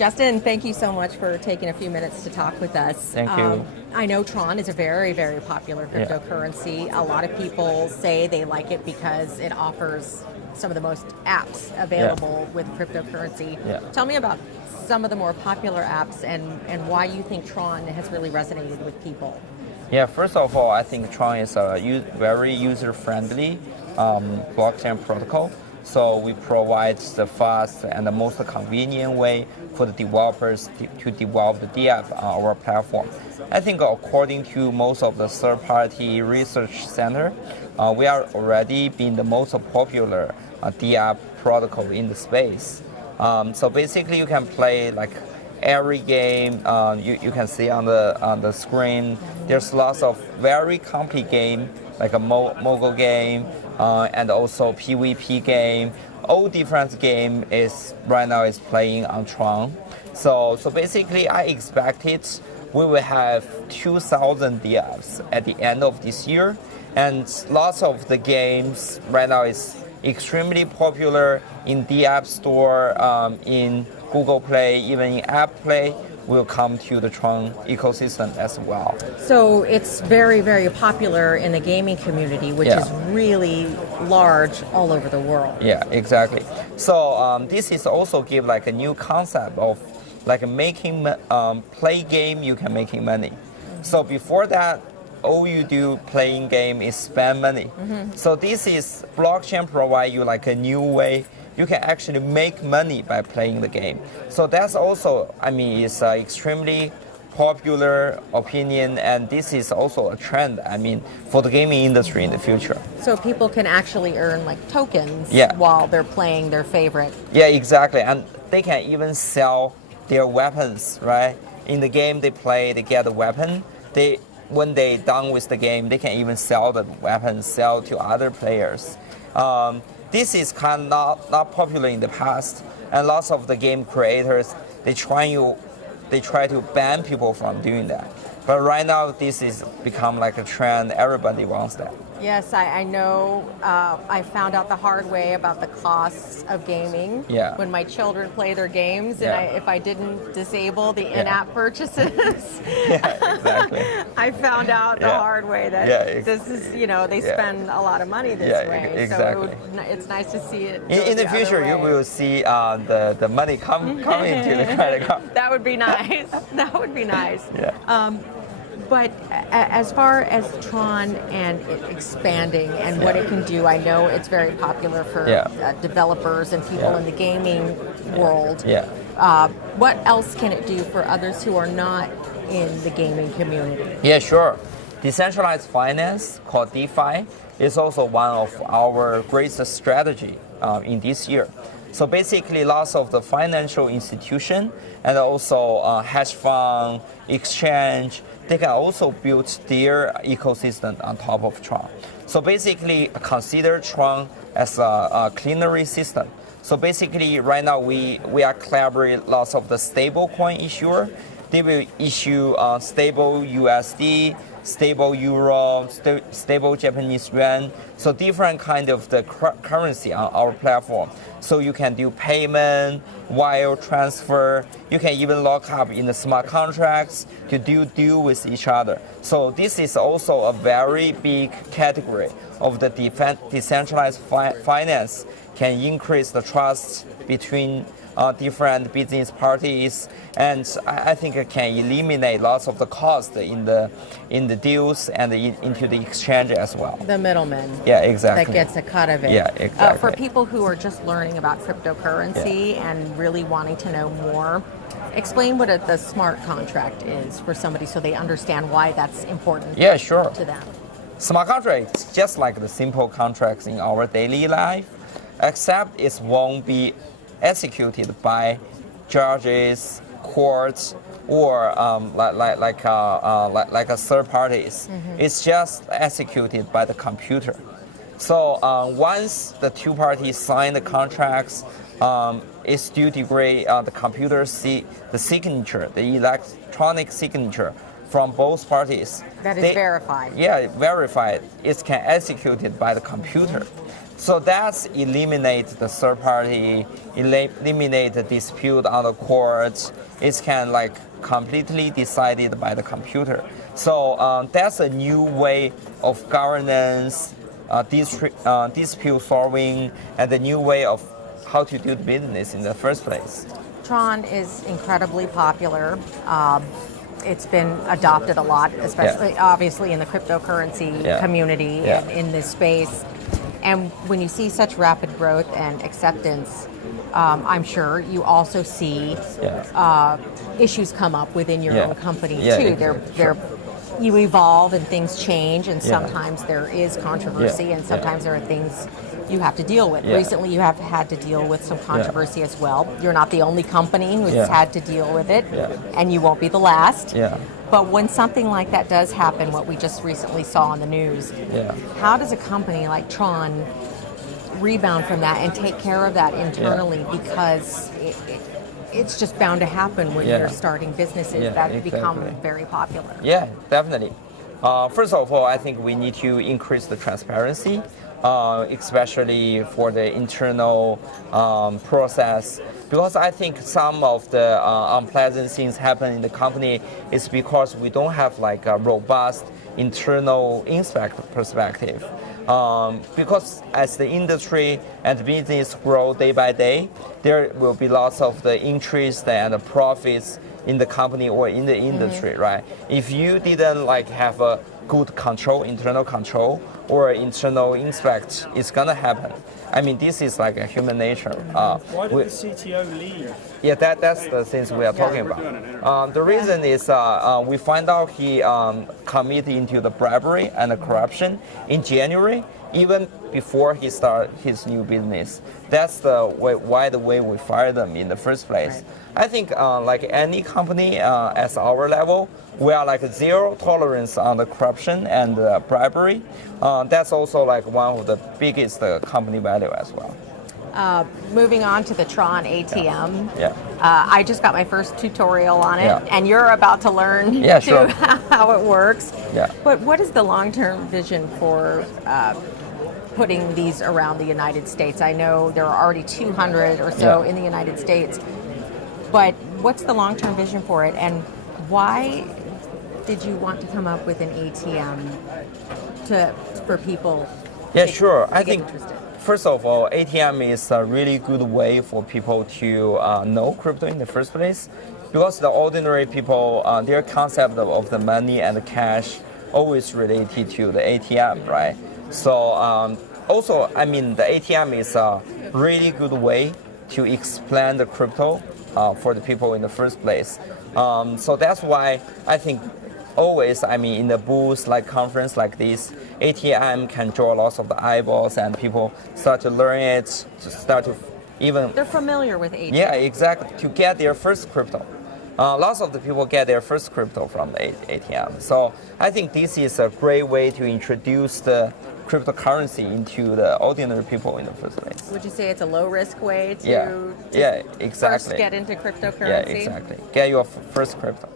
Justin, thank you so much for taking a few minutes to talk with us. Thank you. I know Tron is a very, very popular cryptocurrency. A lot of people say they like it because it offers some of the most apps available with cryptocurrency. Tell me about some of the more popular apps and why you think Tron has really resonated with people. Yeah, first of all, I think Tron is a very user-friendly blockchain protocol. So we provide the fast and the most convenient way for the developers to develop the DApp on our platform. I think according to most of the third-party research center, we are already being the most popular DApp protocol in the space. So basically, you can play like every game you can see on the screen. There's lots of very complete game like a mobile game and also PvP game. All different game is right now is playing on Tron. So basically, I expected we will have 2,000 DApps at the end of this year, and lots of the games right now is extremely popular in the App Store, in Google Play, even in App Play, will come to the Tron ecosystem as well. So it's very, very popular in the gaming community, which is really large all over the world. Yeah, exactly. So this is also give like a new concept of like making play game you can making money. So before that, all you do playing game is spend money. So this is blockchain provide you like a new way you can actually make money by playing the game. So that's also, I mean, it's an extremely popular opinion, and this is also a trend, I mean, for the gaming industry in the future. So people can actually earn like tokens while they're playing their favorite. Yeah, exactly. And they can even sell their weapons, right? In the game they play, they get a weapon. When they done with the game, they can even sell the weapons, sell to other players. This is kind of not popular in the past, and lots of the game creators they try to ban people from doing that. But right now, this is become like a trend. Everybody wants that. Yes, I know. I found out the hard way about the costs of gaming when my children play their games, and if I didn't disable the in-app purchases, exactly. I found out the hard way that this is, they spend a lot of money this way. Exactly. So it's nice to see it. In the future, you will see the money come into the credit card. That would be nice. That would be nice. Yeah. But as far as Tron and it expanding and what it can do, I know it's very popular for developers and people in the gaming world. What else can it do for others who are not in the gaming community? Yeah, sure. Decentralized finance, called DeFi, is also one of our greatest strategy in this year. So basically, lots of the financial institution and also hedge fund, exchange, they can also build their ecosystem on top of Tron. So basically, consider Tron as a plenary system. So basically, right now we are collaborating lots of the stable coin issuer. They will issue stable USD, stable Euro, stable Japanese Yuan. So different kind of the currency on our platform. So you can do payment, wire transfer. You can even lock up in the smart contracts to deal with each other. So this is also a very big category of the decentralized finance. Can increase the trust between different business parties, and I think it can eliminate lots of the cost in the deals and into the exchange as well. The middleman. Yeah, exactly. That gets a cut of it. Yeah, exactly. For people who are just learning about cryptocurrency and really wanting to know more, explain what the smart contract is for somebody so they understand why that's important to them. Smart contract is just like the simple contracts in our daily life, except it won't be executed by judges, courts, or like a third parties. It's just executed by the computer. So once the two parties sign the contracts, it's due degree the computer see the signature, the electronic signature from both parties. That is verified. Yeah, verified. It can execute it by the computer. So that's eliminate the third party, eliminate the dispute on the court. It's kind of like completely decided by the computer. So that's a new way of governance, dispute solving, and a new way of how to do business in the first place. Tron is incredibly popular. It's been adopted a lot, especially obviously in the cryptocurrency community and in this space. And when you see such rapid growth and acceptance, I'm sure you also see issues come up within your own company too. You evolve and things change, and sometimes there is controversy, and sometimes there are things you have to deal with. Recently, you have had to deal with some controversy as well. You're not the only company who's had to deal with it, and you won't be the last. But when something like that does happen, what we just recently saw on the news, how does a company like Tron rebound from that and take care of that internally? Because it's just bound to happen when you're starting businesses that become very popular. Yeah, definitely. First of all, I think we need to increase the transparency, especially for the internal process. Because I think some of the unpleasant things happen in the company is because we don't have like a robust internal perspective. Because as the industry and business grow day by day, there will be lots of the interest and the profits in the company or in the industry, right? If you didn't like have a good control, internal control, or internal inspect, it's gonna happen. I mean, this is like a human nature. Why did the CTO leave? Yeah, that's the things we are talking about. The reason is we find out he committed into the bribery and the corruption in January, even before he started his new business. That's the way we fired them in the first place. I think like any company at our level, we are like zero tolerance on the corruption and bribery. That's also like one of the biggest company value as well. Moving on to the Tron ATM. I just got my first tutorial on it, and you're about to learn too how it works. But what is the long-term vision for putting these around the United States? I know there are already 200 or so in the United States, but what's the long-term vision for it, and why did you want to come up with an ATM for people? I think first of all, ATM is a really good way for people to know crypto in the first place, because the ordinary people, their concept of the money and the cash always related to the ATM, right? So also, I mean, the ATM is a really good way to explain the crypto for the people in the first place. So that's why I think always, I mean, in the booths like conference like this, ATM can draw lots of the eyeballs, and people start to learn it, start to even... They're familiar with ATM. Yeah, exactly, to get their first crypto. Lots of the people get their first crypto from the ATM. So I think this is a great way to introduce the cryptocurrency into the ordinary people in the first place. Would you say it's a low-risk way to exactly. first get into cryptocurrency? Yeah, exactly. Get your first crypto.